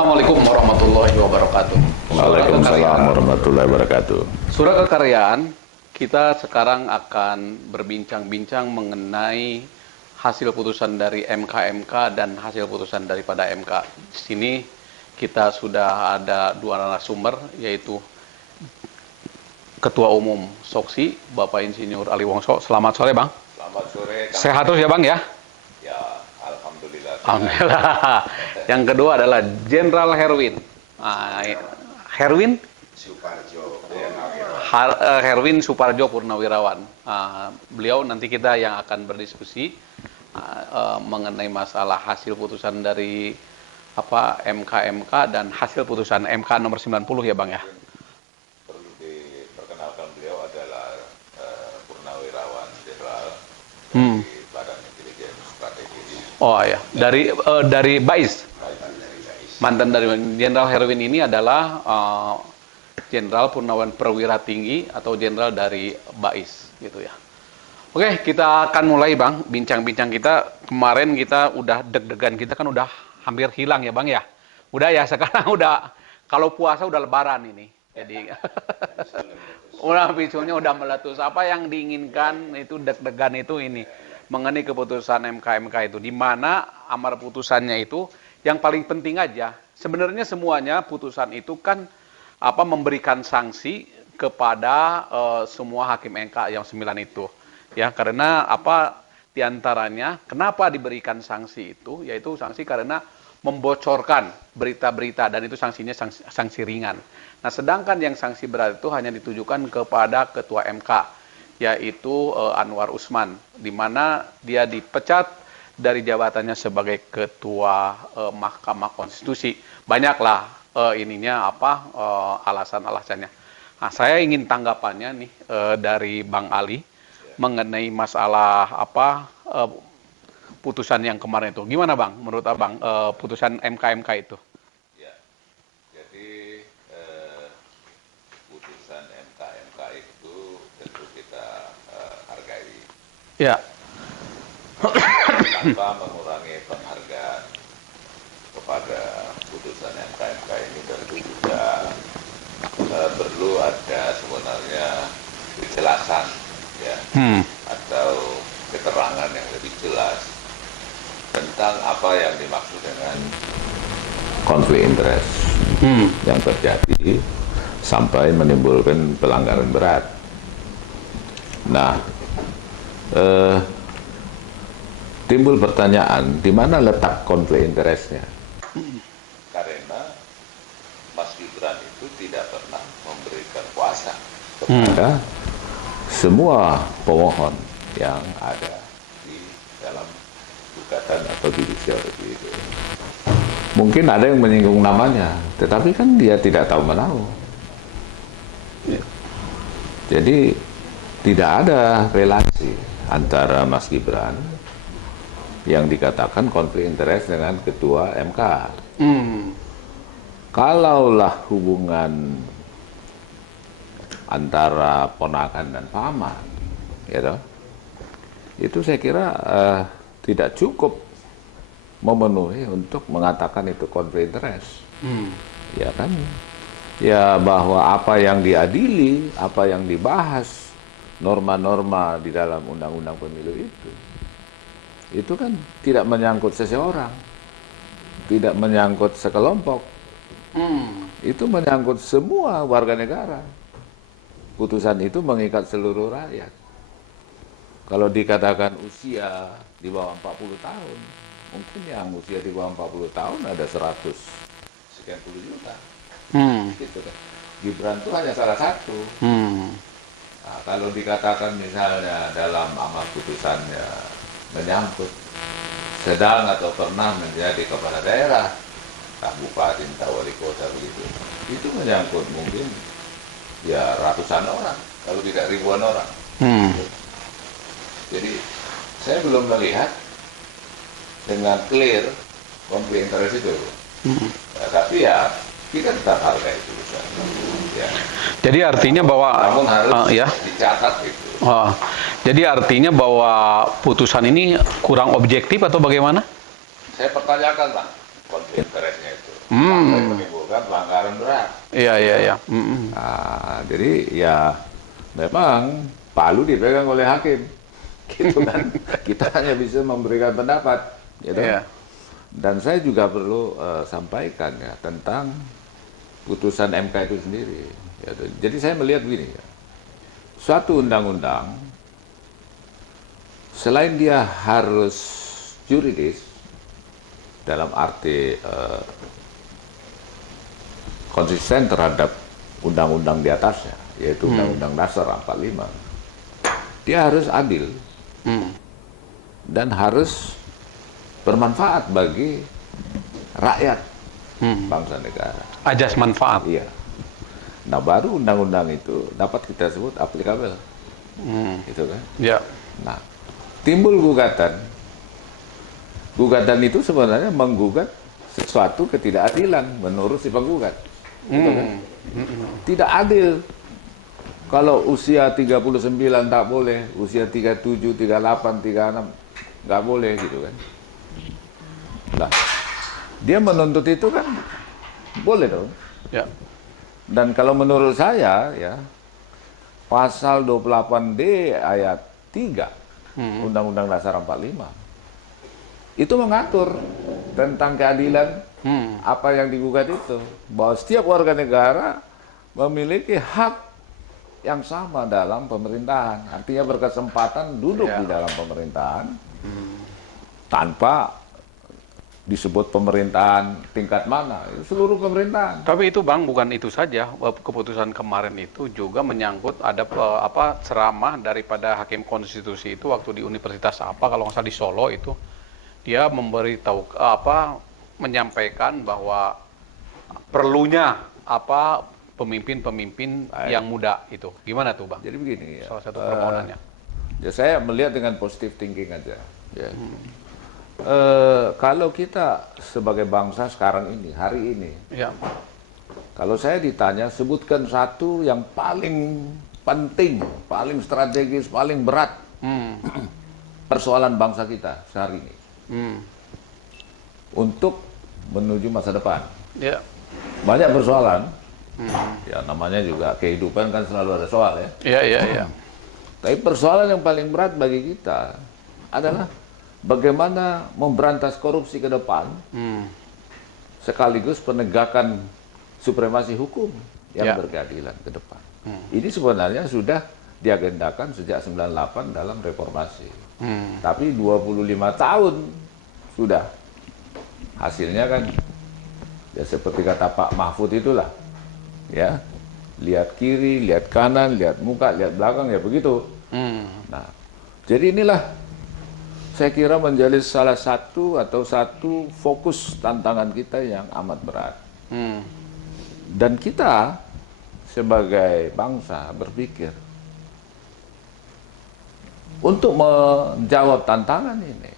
Assalamualaikum warahmatullahi wabarakatuh. Waalaikumsalam warahmatullahi wabarakatuh. Surah Kekaryaan, kita sekarang akan berbincang-bincang mengenai hasil putusan dari MK dan hasil putusan daripada MK. Di sini kita sudah ada dua narasumber, yaitu Ketua Umum Soksi, Bapak Insinyur Ali Wongso. Selamat sore, Bang. Selamat sore. Sehat terus ya, Bang ya? Ya, alhamdulillah. Alhamdulillah. Yang kedua adalah Jenderal Herwin. Herwin Suparjo. Herwin Suparjo Purnawirawan. Beliau nanti kita yang akan berdiskusi mengenai masalah hasil putusan dari MK dan hasil putusan MK nomor 90 ya, Bang ya. Perlu diperkenalkan, beliau adalah Purnawirawan Jenderal dari Badan Intelijen Strategi. Oh ya, dari BAIS. Mantan dari Jenderal Herwin ini adalah Jenderal Purnawirawan Perwira Tinggi atau Jenderal dari BAIS gitu ya. Oke, kita akan mulai, Bang, bincang-bincang kita. Kemarin kita udah deg-degan, kita kan udah hampir hilang ya, Bang ya. Udah ya, sekarang udah, kalau puasa udah lebaran ini. Jadi udah picunya udah meletus. Apa yang diinginkan itu deg-degan itu ini mengenai keputusan MK itu, di mana amar putusannya itu yang paling penting aja. Sebenarnya semuanya putusan itu kan memberikan sanksi kepada semua hakim MK yang 9 itu. Ya, karena diantaranya kenapa diberikan sanksi itu, yaitu sanksi karena membocorkan berita-berita, dan itu sanksinya sanksi ringan. Nah, sedangkan yang sanksi berat itu hanya ditujukan kepada Ketua MK, yaitu Anwar Usman, di mana dia dipecat dari jabatannya sebagai Ketua Mahkamah Konstitusi. Banyaklah alasan-alasannya. Nah, saya ingin tanggapannya nih dari Bang Ali mengenai masalah putusan yang kemarin itu. Gimana, Bang, menurut Abang putusan MK itu? Ya, jadi putusan MK itu tentu kita hargai. Ya. Tanpa mengurangi penghargaan kepada putusan MK ini, tentu juga perlu ada sebenarnya kejelasan, ya, atau keterangan yang lebih jelas tentang apa yang dimaksud dengan konflik interest yang terjadi sampai menimbulkan pelanggaran berat. Nah, timbul pertanyaan, di mana letak konflik interestnya? Karena Mas Gibran itu tidak pernah memberikan kuasa kepada semua pemohon yang ada di dalam gugatan atau judicial review itu. Mungkin ada yang menyinggung namanya, tetapi kan dia tidak tahu menahu. Jadi tidak ada relasi antara Mas Gibran yang dikatakan konflik interest dengan Ketua MK. Kalaulah hubungan antara ponakan dan paman, gitu, itu saya kira tidak cukup memenuhi untuk mengatakan itu konflik interest. Ya kan? Ya, bahwa apa yang diadili, apa yang dibahas, norma-norma di dalam undang-undang pemilu itu kan tidak menyangkut seseorang, tidak menyangkut sekelompok, itu menyangkut semua warga negara. Putusan itu mengikat seluruh rakyat. Kalau dikatakan usia di bawah 40 tahun, mungkin yang usia di bawah 40 tahun ada 100 sekian puluh juta. Gitu kan. Gibran itu hanya salah satu. Nah, kalau dikatakan misalnya dalam amar putusannya menyangkut sedang atau pernah menjadi kepala daerah, bupati, wali kota, begitu, itu menyangkut mungkin ya ratusan orang, kalau tidak ribuan orang. Jadi saya belum melihat dengan clear konflik interest itu. Tapi ya kita tetap hargai itu. Ya. Jadi artinya bahwa namun harus dicatat itu. Jadi artinya bahwa putusan ini kurang objektif atau bagaimana? Saya pertanyakan lah konflik interestnya itu. sampai menimbulkan pelanggaran berat. Iya, iya, iya. Nah, jadi ya memang palu dipegang oleh hakim, gitu kan. Kita hanya bisa memberikan pendapat, gitu. Iya. Dan saya juga perlu sampaikan ya tentang putusan MK itu sendiri. Gitu. Jadi saya melihat begini ya, suatu undang-undang selain dia harus juridis dalam arti konsisten terhadap undang-undang di atasnya, yaitu Undang-Undang Dasar 45, dia harus adil dan harus bermanfaat bagi rakyat bangsa negara. Ajas manfaat. Iya. Nah, baru undang-undang itu dapat kita sebut aplikabel, gitu kan? Ya. Nah, timbul gugatan. Gugatan itu sebenarnya menggugat sesuatu ketidakadilan menurut si penggugat. Gitu kan? Tidak adil. Kalau usia 39 tak boleh, usia 37, 38, 36 nggak boleh, gitu kan. Nah, dia menuntut itu kan boleh dong. Ya. Dan kalau menurut saya ya, pasal 28D ayat 3 Undang-Undang Dasar 45 itu mengatur tentang keadilan apa yang digugat itu, bahwa setiap warga negara memiliki hak yang sama dalam pemerintahan, artinya berkesempatan duduk di dalam pemerintahan tanpa disebut pemerintahan tingkat mana, seluruh pemerintahan. Tapi itu Bang, bukan itu saja. Keputusan kemarin itu juga menyangkut ada ceramah daripada hakim konstitusi itu waktu di universitas kalau nggak salah di Solo itu, dia memberitahu menyampaikan bahwa perlunya pemimpin-pemimpin yang muda itu. Gimana tuh Bang? Jadi begini ya, Salah satu permohonannya. ya saya melihat dengan positive thinking aja. Ya. Kalau kita sebagai bangsa sekarang ini, hari ini, Ya. kalau saya ditanya, sebutkan satu yang paling penting, paling strategis, paling berat persoalan bangsa kita sehari ini untuk menuju masa depan. Ya. Banyak persoalan, ya namanya juga kehidupan kan selalu ada soal ya. Iya, iya, iya. Tapi persoalan yang paling berat bagi kita adalah bagaimana memberantas korupsi ke depan, sekaligus penegakan supremasi hukum yang berkeadilan ke depan. Ini sebenarnya sudah diagendakan sejak 98 dalam reformasi. Tapi 25 tahun sudah. Hasilnya kan ya seperti kata Pak Mahfud itulah. Ya. Lihat kiri, lihat kanan, lihat muka, lihat belakang, ya begitu. Nah, jadi inilah saya kira menjadi salah satu atau satu fokus tantangan kita yang amat berat. Dan kita sebagai bangsa berpikir untuk menjawab tantangan ini,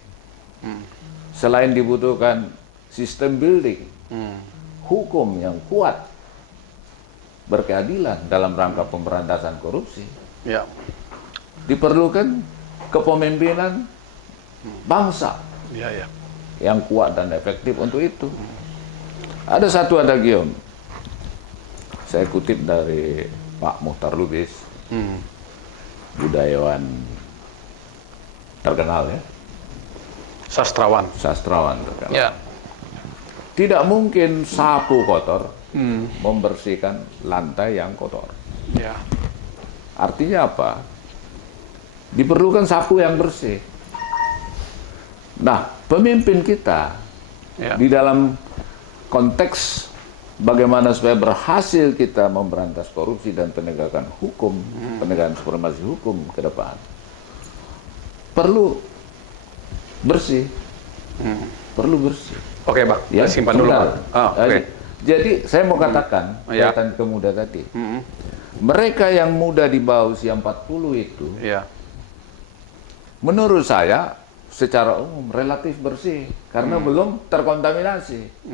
selain dibutuhkan sistem building, hukum yang kuat, berkeadilan dalam rangka pemberantasan korupsi, Ya. diperlukan kepemimpinan bangsa Ya, ya. yang kuat dan efektif untuk itu. Ada satu adagium, saya kutip dari Pak Muhtar Lubis, budayawan terkenal ya, Sastrawan. sastrawan terkenal. Ya. Tidak mungkin sapu kotor membersihkan lantai yang kotor. Ya. Artinya apa? Diperlukan sapu yang bersih. Nah, pemimpin kita di dalam konteks bagaimana supaya berhasil kita memberantas korupsi dan penegakan hukum, penegakan supremasi hukum ke depan, perlu bersih. Perlu bersih. Oke, Bang. Ya, Simpan dulu, Bang. Oke. Jadi saya mau katakan kaitan ke muda tadi. Mereka yang muda di bawah usia 40 itu, menurut saya secara umum relatif bersih karena belum terkontaminasi.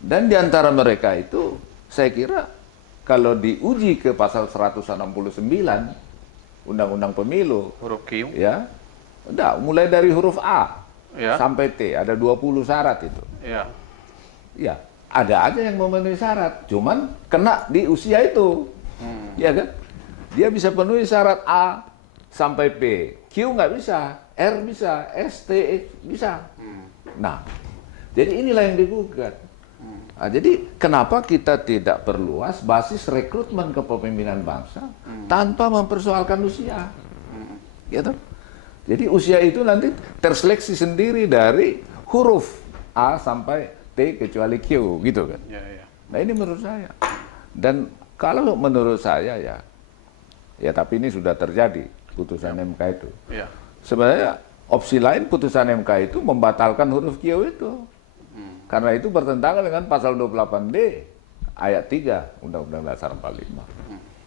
Dan di antara mereka itu, saya kira kalau diuji ke pasal 169 Undang-Undang Pemilu, Huruf Q. ya, udah mulai dari huruf A Ya. sampai T, ada 20 syarat itu. Ya. Ya, ada aja yang memenuhi syarat, cuman kena di usia itu, ya kan? Dia bisa penuhi syarat A sampai P, Q nggak bisa, R bisa, S, T, bisa. Nah, jadi inilah yang digugat. Nah, jadi kenapa kita tidak perluas basis rekrutmen kepemimpinan bangsa tanpa mempersoalkan usia, gitu? Jadi usia itu nanti terseleksi sendiri dari huruf A sampai T kecuali Q, gitu kan? Nah ini menurut saya. Dan kalau menurut saya ya tapi ini sudah terjadi putusan MK itu. Sebenarnya opsi lain putusan MK itu membatalkan huruf Q itu. Karena itu bertentangan dengan pasal 28D ayat 3 Undang-Undang Dasar 45.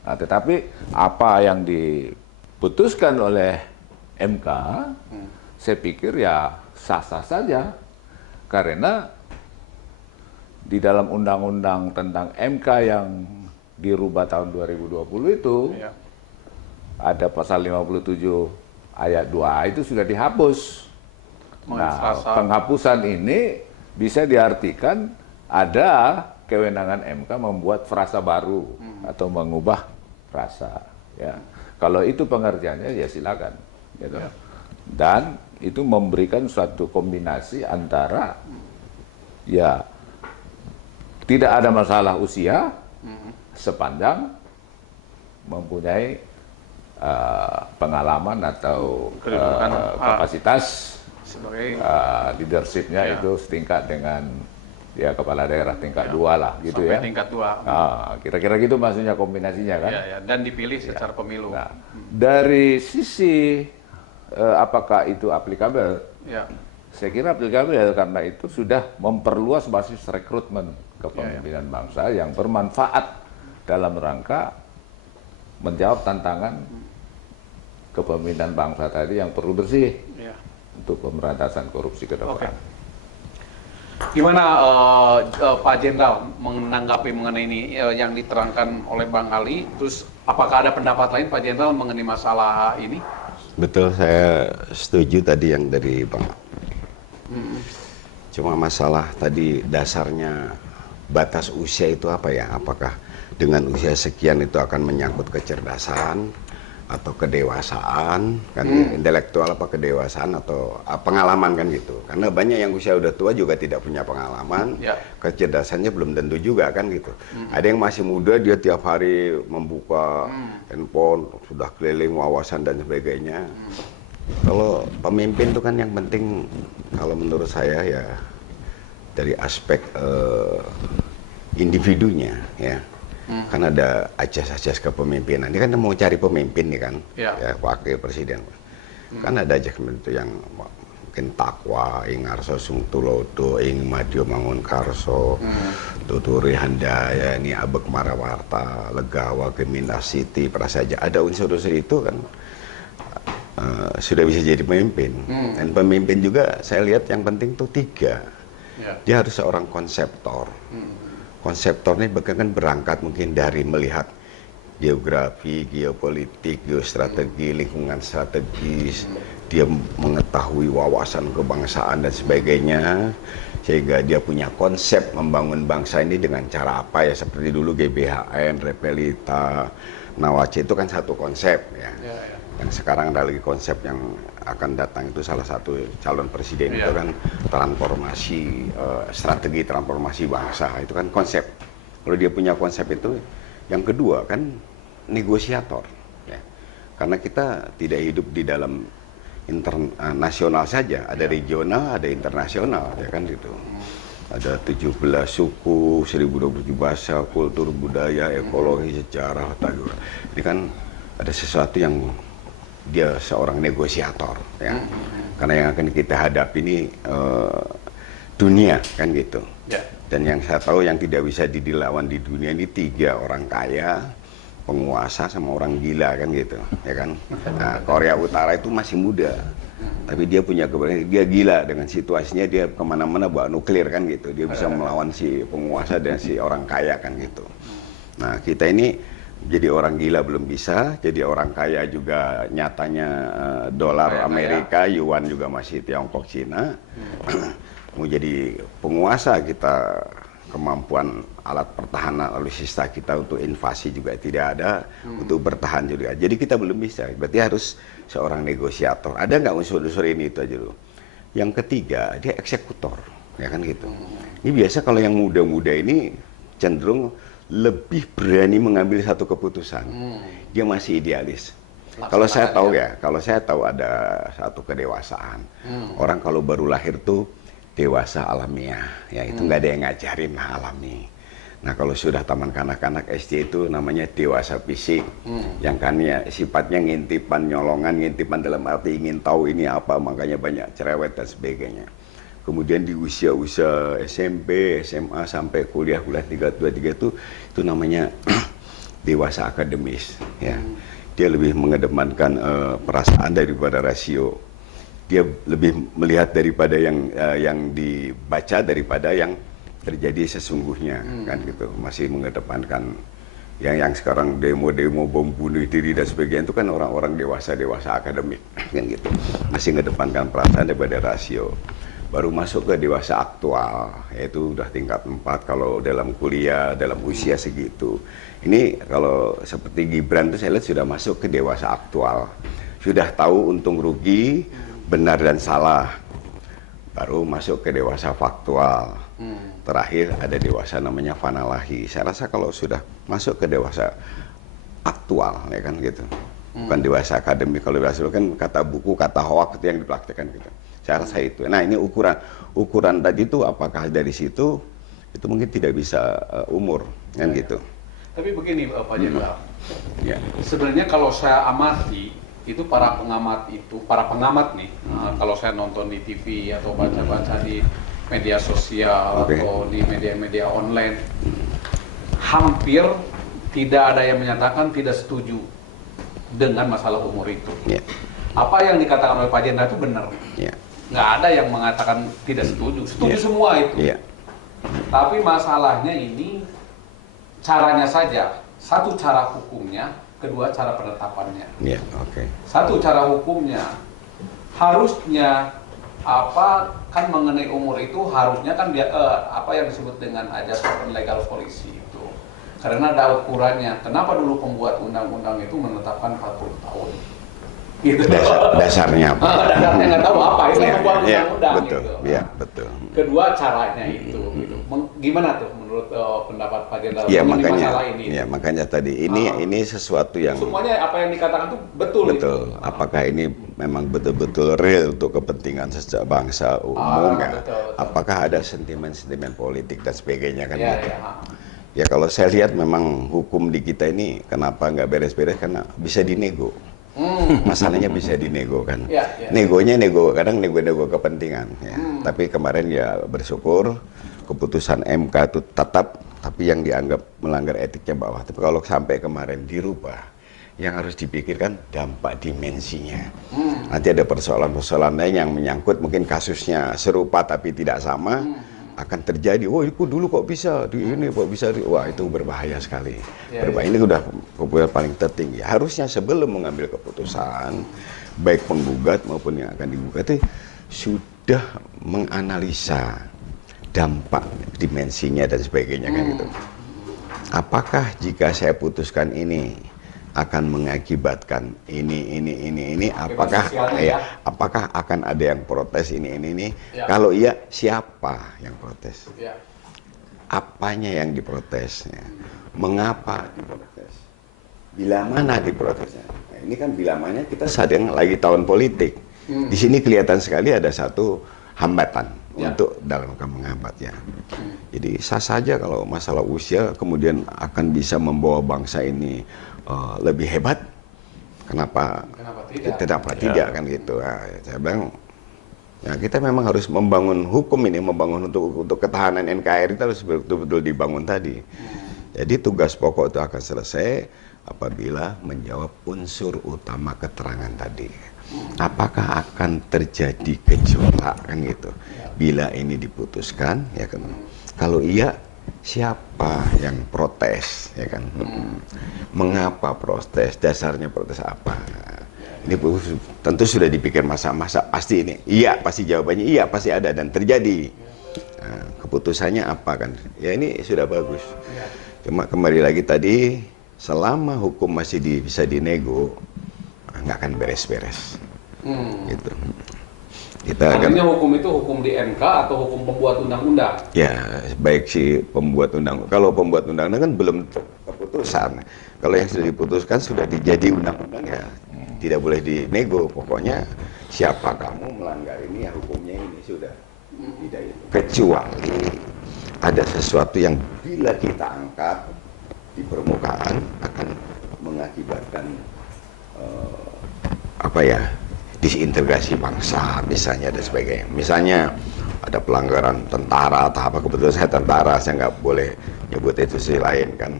Nah, tetapi apa yang diputuskan oleh MK, saya pikir ya sah-sah saja. Karena di dalam undang-undang tentang MK yang dirubah tahun 2020 itu, ada pasal 57 ayat 2 itu sudah dihapus. Nah, penghapusan ini bisa diartikan ada kewenangan MK membuat frasa baru atau mengubah frasa. Ya. Kalau itu pengertiannya ya silakan. Gitu. Dan itu memberikan suatu kombinasi antara ya tidak ada masalah usia sepanjang mempunyai pengalaman atau kapasitas sebagai leadershipnya itu setingkat dengan ya kepala daerah tingkat 2 lah gitu sampai ya. Tingkat 2. Kira-kira gitu maksudnya kombinasinya kan. Dan dipilih secara pemilu. Nah, dari sisi apakah itu aplikabel? Saya kira aplikabel karena itu sudah memperluas basis rekrutmen kepemimpinan bangsa yang bermanfaat dalam rangka menjawab tantangan kepemimpinan bangsa tadi yang perlu bersih untuk pemberantasan korupsi ke depan. Gimana Pak Jenderal menanggapi mengenai ini yang diterangkan oleh Bang Ali? Terus apakah ada pendapat lain Pak Jenderal mengenai masalah ini? Betul, saya setuju tadi yang dari Bang. Cuma masalah tadi dasarnya batas usia itu apa ya? Apakah dengan usia sekian itu akan menyangkut kecerdasan atau kedewasaan, kan intelektual apa kedewasaan atau pengalaman kan gitu. Karena banyak yang usia udah tua juga tidak punya pengalaman, kecerdasannya belum tentu juga kan gitu. Ada yang masih muda dia tiap hari membuka handphone, sudah keliling wawasan dan sebagainya. Kalau pemimpin itu kan yang penting kalau menurut saya ya dari aspek individunya ya. Kan ada ajas-ajas kepemimpinan. Ini kan mau cari pemimpin nih kan, ya wakil presiden. Kan ada ajas itu yang mungkin takwa, ing arso sung tulodo, ing madyo mangun karso, tuturi handaya, ini abek marawarta, legawa, geminasiti, prasaja. Ada unsur-unsur itu kan sudah bisa jadi pemimpin. Dan pemimpin juga saya lihat yang penting tuh 3. Dia harus seorang konseptor. Konseptor ini bahkan berangkat mungkin dari melihat geografi, geopolitik, geostrategi, lingkungan strategis, dia mengetahui wawasan kebangsaan dan sebagainya, sehingga dia punya konsep membangun bangsa ini dengan cara apa ya, seperti dulu GBHN, Repelita, Nawace itu kan satu konsep ya. Yang sekarang ada lagi konsep yang akan datang itu salah satu calon presiden itu kan transformasi strategi transformasi bangsa, itu kan konsep. Kalau dia punya konsep itu, yang kedua kan negosiator ya. Karena kita tidak hidup di dalam internasional saja, ada regional, ada internasional ya kan gitu. Ada 17 suku, 1027 bahasa, kultur, budaya, ekologi, sejarah, ini kan ada sesuatu yang dia seorang negosiator ya. Karena yang akan kita hadapi ini dunia kan gitu. Dan yang saya tahu yang tidak bisa dilawan di dunia ini 3 orang kaya, penguasa sama orang gila kan gitu ya kan. Nah, Korea Utara itu masih muda tapi dia punya keberanian, dia gila dengan situasinya, dia kemana-mana bawa nuklir kan gitu, dia bisa melawan si penguasa dan si orang kaya kan gitu. Nah kita ini jadi orang gila belum bisa, jadi orang kaya juga nyatanya dolar Amerika, yuan juga masih Tiongkok, Cina. Mau jadi penguasa kita kemampuan alat pertahanan alutsista kita untuk invasi juga tidak ada, untuk bertahan juga. Jadi kita belum bisa. Berarti harus seorang negosiator. Ada nggak unsur-unsur ini itu aja dulu. Yang ketiga, dia eksekutor, ya kan gitu. Ini biasa kalau yang muda-muda ini cenderung lebih berani mengambil satu keputusan. Dia masih idealis. Kalau saya tahu ada satu kedewasaan. Orang kalau baru lahir tuh dewasa alamiah, ya itu nggak ada yang ngajarin alami. Nah kalau sudah taman kanak-kanak SD itu namanya dewasa fisik, yang kan ya sifatnya ngintipan, nyolongan, ngintipan dalam arti ingin tahu ini apa, makanya banyak cerewet dan sebagainya. Kemudian di usia-usia SMP, SMA sampai kuliah 3 itu namanya dewasa akademis, ya. Dia lebih mengedepankan perasaan daripada rasio. Dia lebih melihat daripada yang dibaca daripada yang terjadi sesungguhnya, kan gitu. Masih mengedepankan yang sekarang demo-demo bom bunuh diri dan sebagainya itu kan orang-orang dewasa akademik, kan gitu. Masih mengedepankan perasaan daripada rasio. Baru masuk ke dewasa aktual, yaitu udah tingkat 4 kalau dalam kuliah, dalam usia segitu. Ini kalau seperti Gibran itu saya lihat sudah masuk ke dewasa aktual. Sudah tahu untung rugi, benar dan salah. Baru masuk ke dewasa faktual. Terakhir ada dewasa namanya fanalahi. Saya rasa kalau sudah masuk ke dewasa aktual, ya kan gitu. Bukan dewasa akademik. Kalau dewasa itu kan kata buku, kata hoak itu yang dipraktikkan gitu. Saya rasa itu. Nah ini ukuran tadi itu apakah dari situ itu mungkin tidak bisa umur, kan gitu. Tapi begini Pak Jenderal, Ya. sebenarnya kalau saya amati itu para pengamat nih, kalau saya nonton di TV atau baca-baca di media sosial atau di media-media online, hampir tidak ada yang menyatakan tidak setuju dengan masalah umur itu. Ya. Apa yang dikatakan oleh Pak Jenderal itu benar. Ya. Nggak ada yang mengatakan tidak setuju, semua itu. Ya. Tapi masalahnya ini caranya saja. Satu cara hukumnya, kedua cara penetapannya. Ya, oke. Satu cara hukumnya harusnya kan mengenai umur itu harusnya kan apa yang disebut dengan ajas legal polisi itu. Karena ada ukurannya. Kenapa dulu pembuat undang-undang itu menetapkan 40 tahun? Gitu. Dasarnya apa? Dasarnya nggak tahu apa, itu membuat Ya, undang-undang betul. gitu. Ya, betul. Kedua caranya itu, gitu. Gimana tuh menurut pendapat Pak Jenderal Ya, mengenai makanya, masalah ini? ya makanya tadi ini sesuatu yang Semuanya apa yang dikatakan tuh betul. betul. Itu. Apakah ini memang betul-betul real untuk kepentingan sejak bangsa umum ya? Betul. Apakah ada sentimen-sentimen politik dan sebagainya kan? Ya, gitu. ya. Ya kalau saya lihat memang hukum di kita ini kenapa nggak beres-beres karena bisa dinego. Masalahnya bisa dinego kan. Ya. Negonya kadang nego kepentingan. Ya. Tapi kemarin ya bersyukur keputusan MK itu tetap, tapi yang dianggap melanggar etiknya bawah. Tapi kalau sampai kemarin dirubah, yang harus dipikirkan dampak dimensinya. Nanti ada persoalan-persoalan lain yang menyangkut mungkin kasusnya serupa tapi tidak sama. Akan terjadi, itu dulu kok bisa, ini kok bisa, wah itu berbahaya sekali. Berbahaya, ini udah keputusan paling tertinggi. Harusnya sebelum mengambil keputusan, baik penggugat maupun yang akan digugat itu sudah menganalisa dampak dimensinya dan sebagainya kan gitu. Apakah jika saya putuskan ini akan mengakibatkan ini apakah apakah akan ada yang protes ini ya. Kalau iya siapa yang protes ya. Apanya yang diprotes ya. Mengapa diprotes, bila mana diprotesnya. Nah, ini kan bila mana kita sedang lagi tahun politik. Di sini kelihatan sekali ada satu hambatan ya. Untuk dalam menghambat ya. Jadi sah saja kalau masalah usia kemudian akan bisa membawa bangsa ini lebih hebat, kenapa tidak kan gitu. Nah, saya bilang ya kita memang harus membangun hukum ini, membangun untuk ketahanan NKRI itu harus betul-betul dibangun tadi. Jadi tugas pokok itu akan selesai apabila menjawab unsur utama keterangan tadi. Apakah akan terjadi gejolak kan gitu bila ini diputuskan ya kan. Kalau iya, siapa yang protes ya kan? Mengapa protes? Dasarnya protes apa? Ini tentu sudah dipikir masa-masa pasti ini. Iya, pasti jawabannya iya, pasti ada dan terjadi. Nah, keputusannya apa kan? Ya ini sudah bagus. Cuma kembali lagi tadi, selama hukum masih bisa dinego, nggak akan beres-beres. Gitu. Kita Artinya hukum itu hukum di MK atau hukum pembuat undang-undang? ya baik si pembuat undang. Kalau pembuat undang-undang kan belum keputusan. Kalau yang sudah diputuskan sudah dijadi undang-undang ya tidak boleh dinego. Pokoknya siapa kamu melanggar ini ya hukumnya ini sudah. Tidak itu. Kecuali ada sesuatu yang bila kita angkat di permukaan akan mengakibatkan apa ya, disintegrasi bangsa misalnya dan sebagainya. Misalnya ada pelanggaran tentara atau apa, kebetulan saya tentara, saya nggak boleh nyebut institusi lain kan.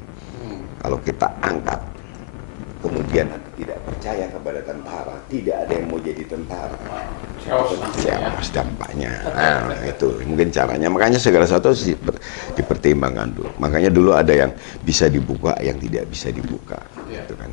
Kalau kita angkat kemudian tidak percaya kepada tentara, tidak ada yang mau jadi tentara, chaos dampaknya. Nah, itu mungkin caranya. Makanya segala sesuatu dipertimbangkan dulu. Makanya dulu ada yang bisa dibuka, yang tidak bisa dibuka, gitu kan.